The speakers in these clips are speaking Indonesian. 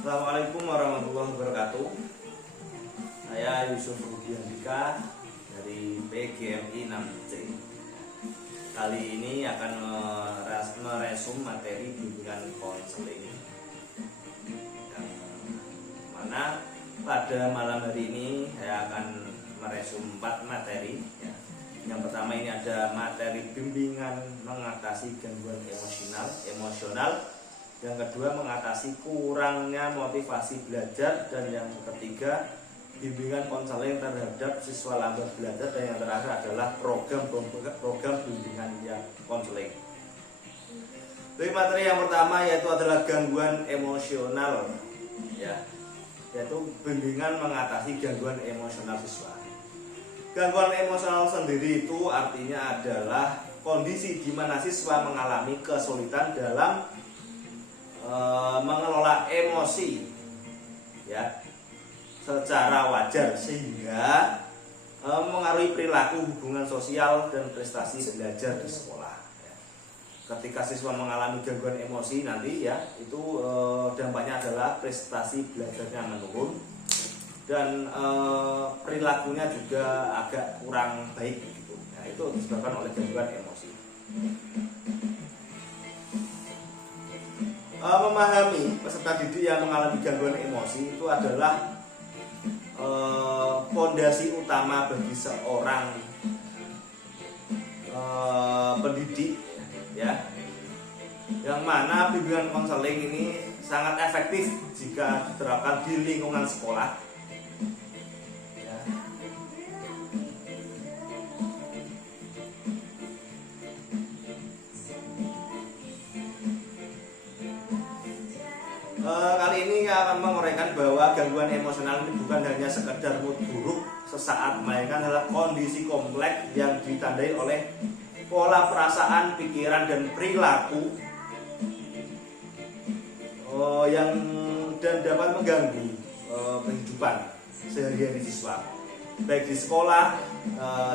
Assalamualaikum warahmatullahi wabarakatuh. Saya Yusuf Rudiandika dari PGMI 6C. Kali ini akan meresum materi bimbingan konseling, yang mana pada malam hari ini saya akan meresum 4 materi. Yang pertama ini ada materi bimbingan mengatasi gangguan emosional. Yang kedua mengatasi kurangnya motivasi belajar, dan yang ketiga bimbingan konseling terhadap siswa lambat belajar, dan yang terakhir adalah program bimbingan yang konseling. Jadi materi yang pertama yaitu adalah gangguan emosional, yaitu bimbingan mengatasi gangguan emosional siswa. Gangguan emosional sendiri itu artinya adalah kondisi di mana siswa mengalami kesulitan dalam mengelola emosi secara wajar, sehingga mengaruhi perilaku, hubungan sosial, dan prestasi belajar di sekolah. Ketika siswa mengalami gangguan emosi nanti itu dampaknya adalah prestasi belajarnya menurun, dan perilakunya juga agak kurang baik gitu. Itu disebabkan oleh gangguan emosi. Memahami peserta didik yang mengalami gangguan emosi itu adalah fondasi utama bagi seorang pendidik, yang mana bimbingan konseling ini sangat efektif jika diterapkan di lingkungan sekolah. Kali ini akan menguraikan bahwa gangguan emosional ini bukan hanya sekedar mood buruk sesaat, melainkan adalah kondisi kompleks yang ditandai oleh pola perasaan, pikiran, dan perilaku dan dapat mengganggu kehidupan sehari-hari siswa, baik di sekolah,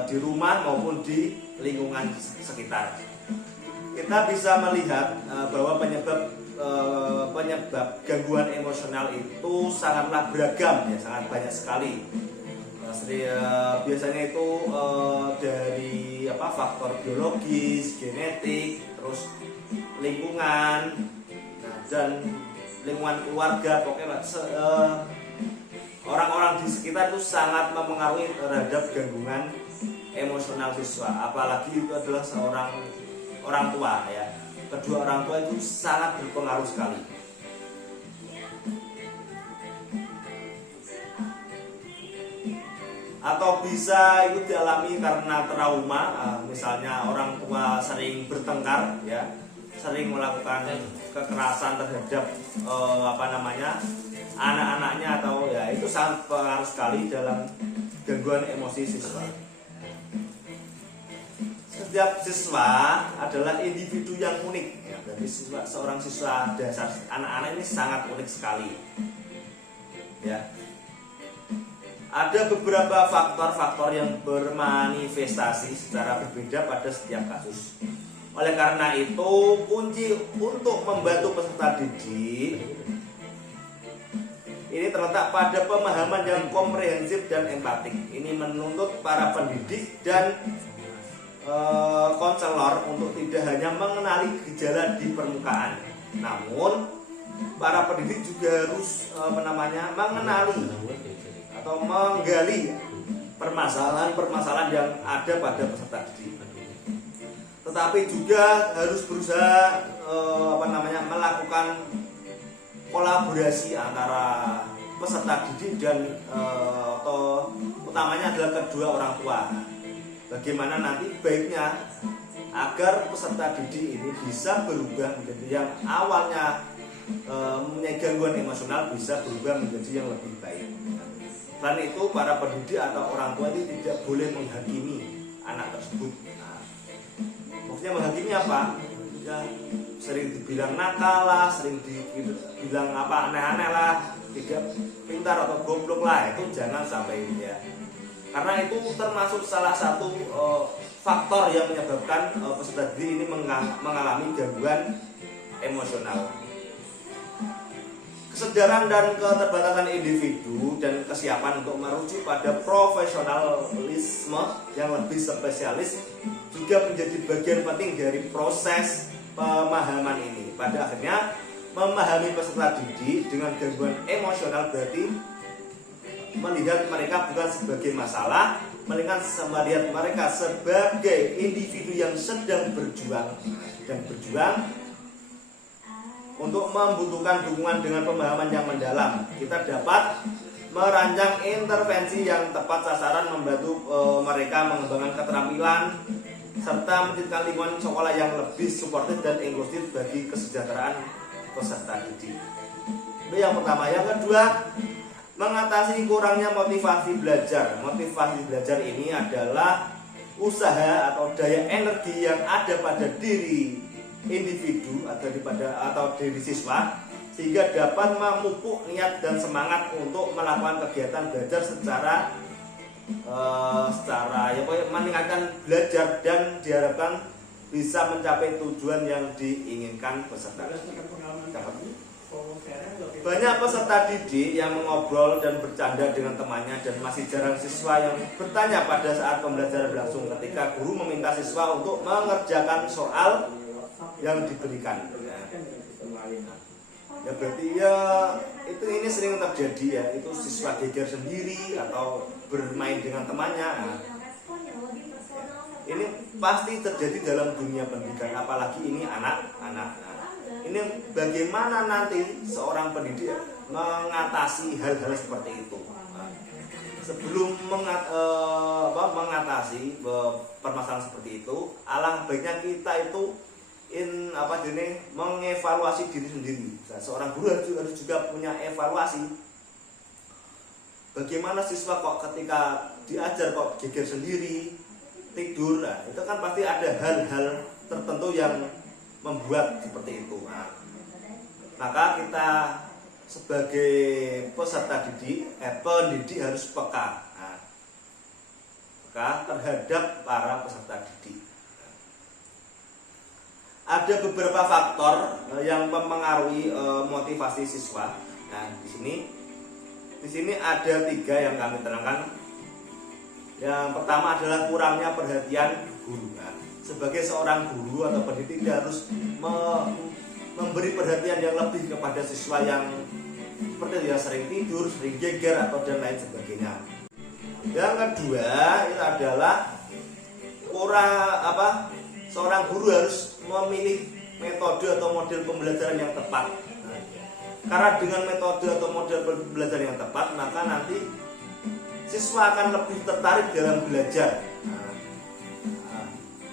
di rumah, maupun di lingkungan sekitar. Kita bisa melihat bahwa penyebab gangguan emosional itu sangatlah beragam, sangat banyak sekali. Biasanya itu dari faktor biologis, genetik, terus lingkungan, dan lingkungan keluarga. Pokoknya orang-orang di sekitar itu sangat mempengaruhi terhadap gangguan emosional siswa. Apalagi itu adalah seorang orang tua, kedua orang tua itu sangat berpengaruh sekali. Atau bisa itu dialami karena trauma, misalnya orang tua sering bertengkar, sering melakukan kekerasan terhadap anak-anaknya, atau itu sangat berpengaruh sekali dalam gangguan emosi siswa. Setiap siswa adalah individu yang unik, jadi seorang siswa dasar, anak-anak ini sangat unik sekali. Ada beberapa faktor-faktor yang bermanifestasi secara berbeda pada setiap kasus. Oleh karena itu, kunci untuk membantu peserta didik ini terletak pada pemahaman yang komprehensif dan empatik. Ini menuntut para pendidik dan konselor untuk tidak hanya mengenali gejala di permukaan, namun para pendidik juga harus mengenali atau menggali permasalahan-permasalahan yang ada pada peserta didik. Tetapi juga harus berusaha melakukan kolaborasi antara peserta didik dan atau utamanya adalah kedua orang tua. Bagaimana nanti baiknya agar peserta didik ini bisa berubah menjadi yang awalnya mempunyai gangguan emosional bisa berubah menjadi yang lebih baik. Selain itu, para pendidik atau orang tua ini tidak boleh menghakimi anak tersebut. Maksudnya menghakimi apa? Sering dibilang nakal lah, sering dibilang aneh-aneh lah, tidak pintar atau goblok lah, itu jangan sampai karena itu termasuk salah satu faktor yang menyebabkan peserta didik ini mengalami gangguan emosional. Kesadaran dan keterbatasan individu dan kesiapan untuk merujuk pada profesionalisme yang lebih spesialis juga menjadi bagian penting dari proses pemahaman ini. Pada akhirnya, memahami peserta didik dengan gangguan emosional berarti melihat mereka bukan sebagai masalah, melainkan melihat mereka sebagai individu yang sedang berjuang untuk membutuhkan dukungan dengan pemahaman yang mendalam. Kita dapat merancang intervensi yang tepat sasaran, membantu mereka mengembangkan keterampilan serta menciptakan lingkungan sekolah yang lebih suportif dan inklusif bagi kesejahteraan peserta didik. Itu yang pertama. Yang kedua, mengatasi kurangnya motivasi belajar. Motivasi belajar ini adalah usaha atau daya energi yang ada pada diri individu atau diri siswa sehingga dapat memupuk niat dan semangat untuk melakukan kegiatan belajar secara meningkatkan belajar dan diharapkan bisa mencapai tujuan yang diinginkan peserta. Banyak peserta didik yang mengobrol dan bercanda dengan temannya dan masih jarang siswa yang bertanya pada saat pembelajaran berlangsung ketika guru meminta siswa untuk mengerjakan soal yang diberikan. Ya berarti ya ini sering terjadi ya, itu siswa geger sendiri atau bermain dengan temannya. Nah, ini pasti terjadi dalam dunia pendidikan, apalagi ini anak-anak. Ini bagaimana nanti seorang pendidik mengatasi hal-hal seperti itu. Sebelum mengatasi permasalahan seperti itu, alangkah baiknya kita itu mengevaluasi diri sendiri. Nah, seorang guru harus juga punya evaluasi. Bagaimana siswa kok ketika diajar kok geger sendiri, tidur. Nah, itu kan pasti ada hal-hal tertentu yang membuat seperti itu. Nah, maka kita sebagai peserta didik, pendidik harus peka. Nah, peka terhadap para peserta didik. Ada beberapa faktor yang mempengaruhi motivasi siswa. Nah, di sini ada 3 yang kami terangkan. Yang pertama adalah kurangnya perhatian guru. Nah, sebagai seorang guru atau pendidik dia harus memberi perhatian yang lebih kepada siswa yang seperti dia sering tidur, sering geger atau dan lain sebagainya. Yang kedua itu adalah seorang guru harus memilih metode atau model pembelajaran yang tepat. Nah, karena dengan metode atau model pembelajaran yang tepat, maka nanti siswa akan lebih tertarik dalam belajar.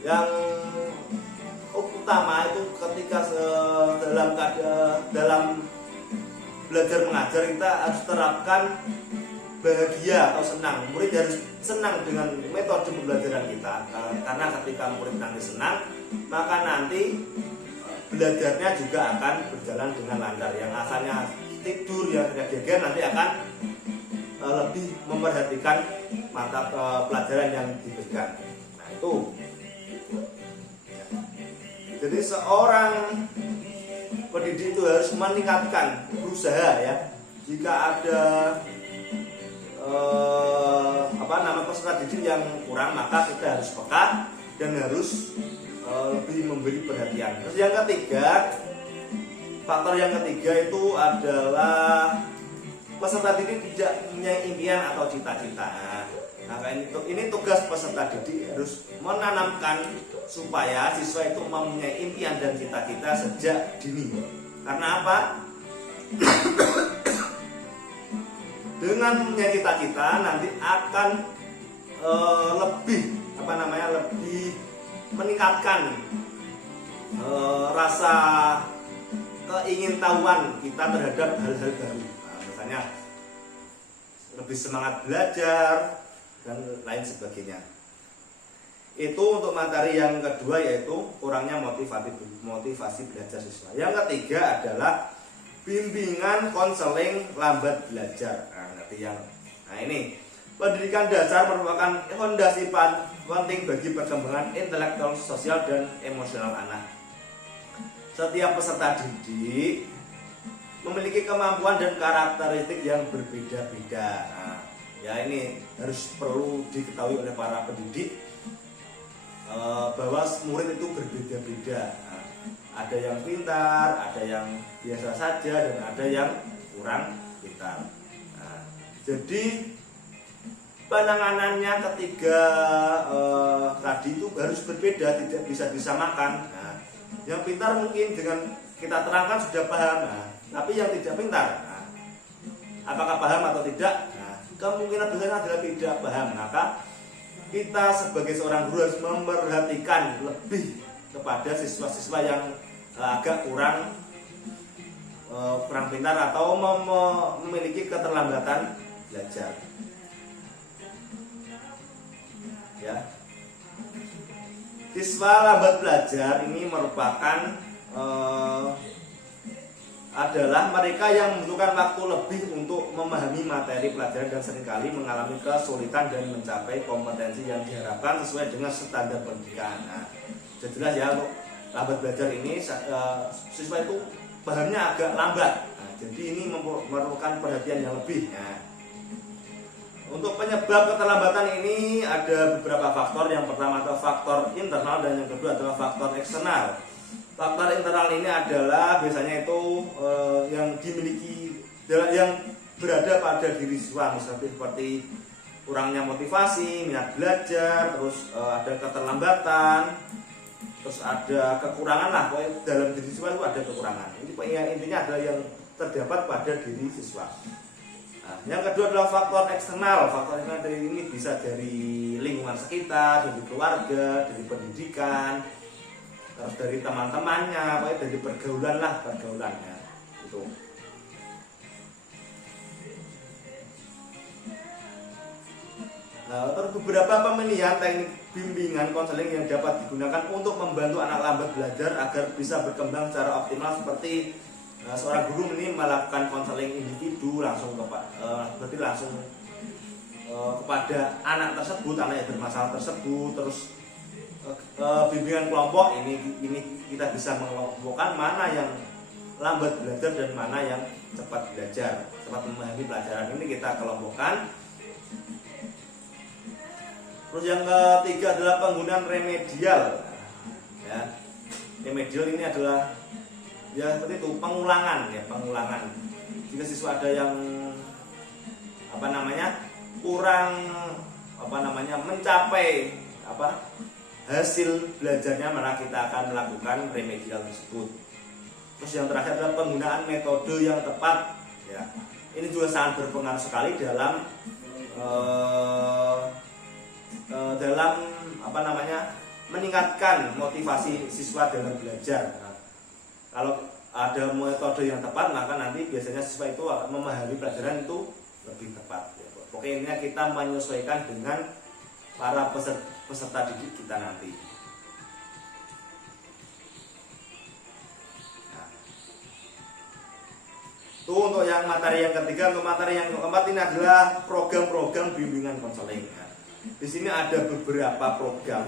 Yang utama itu ketika dalam belajar mengajar kita harus terapkan bahagia atau senang. Murid harus senang dengan metode pembelajaran kita, karena ketika murid nanti senang, maka nanti belajarnya juga akan berjalan dengan lancar. Yang asalnya tidur, yang geger nanti akan lebih memperhatikan mata pelajaran yang diberikan. Nah, itu. Jadi seorang pendidik itu harus meningkatkan, berusaha ya. Jika ada peserta didik yang kurang, maka kita harus peka dan harus lebih memberi perhatian. Terus yang ketiga, faktor yang ketiga itu adalah peserta didik tidak punya impian atau cita-cita. Nah, ini tugas peserta didik harus menanamkan supaya siswa itu mempunyai impian dan cita-cita sejak dini. Karena apa? Dengan punya cita-cita nanti akan lebih meningkatkan rasa keingintahuan kita terhadap hal-hal baru. Nah, misalnya lebih semangat belajar dan lain sebagainya. Itu untuk materi yang kedua, yaitu kurangnya motivasi belajar siswa. Yang ketiga adalah bimbingan konseling lambat belajar. Nah, ini pendidikan dasar merupakan fondasi penting bagi perkembangan intelektual, sosial, dan emosional anak. Setiap peserta didik memiliki kemampuan dan karakteristik yang berbeda-beda. Nah, ya ini harus perlu diketahui oleh para pendidik bahwa murid itu berbeda-beda. Nah, ada yang pintar, ada yang biasa saja, dan ada yang kurang pintar. Nah, jadi penanganannya ketiga tadi itu harus berbeda, tidak bisa disamakan. Nah, yang pintar mungkin dengan kita terangkan sudah paham, nah, tapi yang tidak pintar, nah, apakah paham atau tidak? Nah, kemungkinan besar adalah tidak paham. Maka kita sebagai seorang guru harus memperhatikan lebih kepada siswa-siswa yang agak kurang pintar atau memiliki keterlambatan belajar. Ya. Siswa lambat belajar ini merupakan adalah mereka yang membutuhkan waktu lebih untuk memahami materi pelajaran dan seringkali mengalami kesulitan dan mencapai kompetensi yang diharapkan sesuai dengan standar pendidikan. Nah, jelas ya, untuk lambat belajar ini siswa itu pahamnya agak lambat. Nah, jadi ini memerlukan perhatian yang lebih. Nah, untuk penyebab keterlambatan ini ada beberapa faktor. Yang pertama adalah faktor internal dan yang kedua adalah faktor eksternal. Faktor internal ini adalah biasanya itu yang dimiliki, yang berada pada diri siswa, misalnya seperti kurangnya motivasi, minat belajar, terus ada keterlambatan, terus ada kekurangan lah, pokoknya dalam diri siswa itu ada kekurangan. Ini intinya adalah yang terdapat pada diri siswa. Nah, yang kedua adalah faktor eksternal. Faktor eksternal ini bisa dari lingkungan sekitar, dari keluarga, dari pendidikan, terus dari teman-temannya, pokoknya dari pergaulannya itu. Nah, terus beberapa pemilihan teknik bimbingan konseling yang dapat digunakan untuk membantu anak lambat belajar agar bisa berkembang secara optimal, seperti seorang guru ini melakukan konseling individu langsung berarti langsung kepada anak tersebut, anak yang bermasalah tersebut. Terus bimbingan kelompok ini kita bisa mengelompokkan mana yang lambat belajar dan mana yang cepat belajar, cepat memahami pelajaran. Ini kita kelompokkan. Terus yang ketiga adalah penggunaan remedial. Ya, remedial ini adalah ya seperti itu, pengulangan. Jika siswa ada yang kurang mencapai hasil belajarnya, maka kita akan melakukan remedial tersebut. Terus yang terakhir adalah penggunaan metode yang tepat. Ya, ini juga sangat berpengaruh sekali dalam meningkatkan motivasi siswa dalam belajar. Nah, kalau ada metode yang tepat, maka nanti biasanya siswa itu akan memahami pelajaran itu lebih tepat. Pokoknya kita menyesuaikan dengan para peserta didik kita nanti. Nah, itu untuk yang materi yang ketiga. Untuk materi yang keempat ini adalah program-program bimbingan konseling. Nah, di sini ada beberapa program.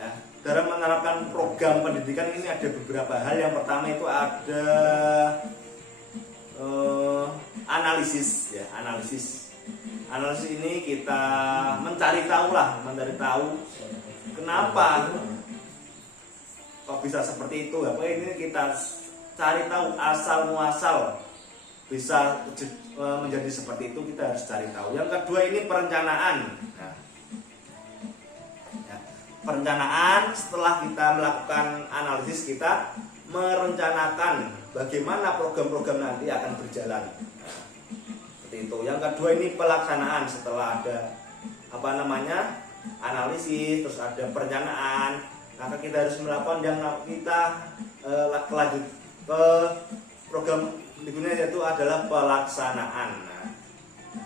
Ya, dalam menerapkan program pendidikan ini ada beberapa hal. Yang pertama itu ada analisis. Analisis ini kita mencari tahu kenapa kok bisa seperti itu. Ini kita cari tahu asal muasal bisa menjadi seperti itu, kita harus cari tahu. Yang kedua ini perencanaan. Nah, perencanaan, setelah kita melakukan analisis, kita merencanakan bagaimana program-program nanti akan berjalan. Nah, seperti itu. Yang kedua ini pelaksanaan. Setelah ada analisis, terus ada perencanaan, maka kita harus melakukan yang kita lanjut ke program berikutnya, yaitu adalah pelaksanaan. Nah,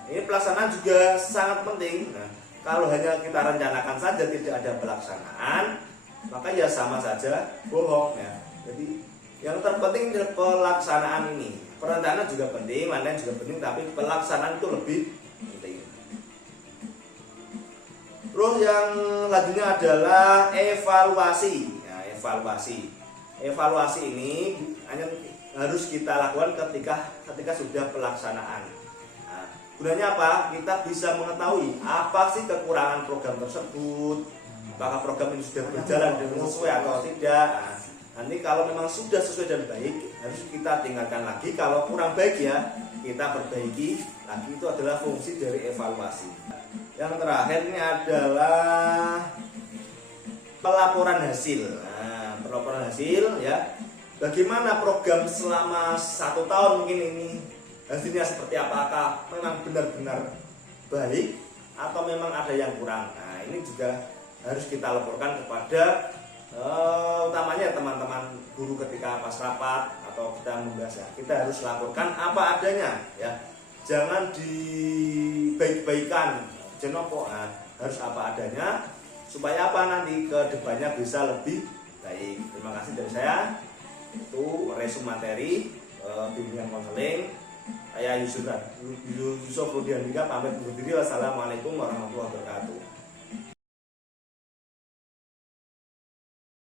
ini pelaksanaan juga sangat penting. Nah, kalau hanya kita rencanakan saja tidak ada pelaksanaan, maka ya sama saja bohong ya. Jadi yang terpenting adalah pelaksanaan ini. Perencanaan juga penting, lain-lain juga penting, tapi pelaksanaan itu lebih penting. Terus yang selanjutnya adalah evaluasi. Nah, evaluasi ini hanya harus kita lakukan ketika sudah pelaksanaan. Nah, gunanya apa? Kita bisa mengetahui apa sih kekurangan program tersebut, apakah program ini sudah berjalan dengan sesuai atau tidak. Nah, nanti kalau memang sudah sesuai dan baik, harus kita tinggalkan lagi. Kalau kurang baik ya kita perbaiki lagi. Itu adalah fungsi dari evaluasi. Yang terakhir ini adalah pelaporan hasil. Nah, pelaporan hasil ya. Bagaimana program selama 1 tahun mungkin ini hasilnya seperti apakah memang benar-benar baik atau memang ada yang kurang. Nah, ini juga harus kita laporkan kepada utamanya teman-teman guru ketika pas rapat atau kita membahas. Kita harus laporkan apa adanya ya. Jangan dibaik-baikan jenopok. Nah, harus apa adanya supaya apa nanti ke depannya bisa lebih baik. Terima kasih dari saya. Itu resume materi bimbingan konseling. Saya Yusuf Rudiandika pamit undur diri. Wassalamualaikum warahmatullahi wabarakatuh.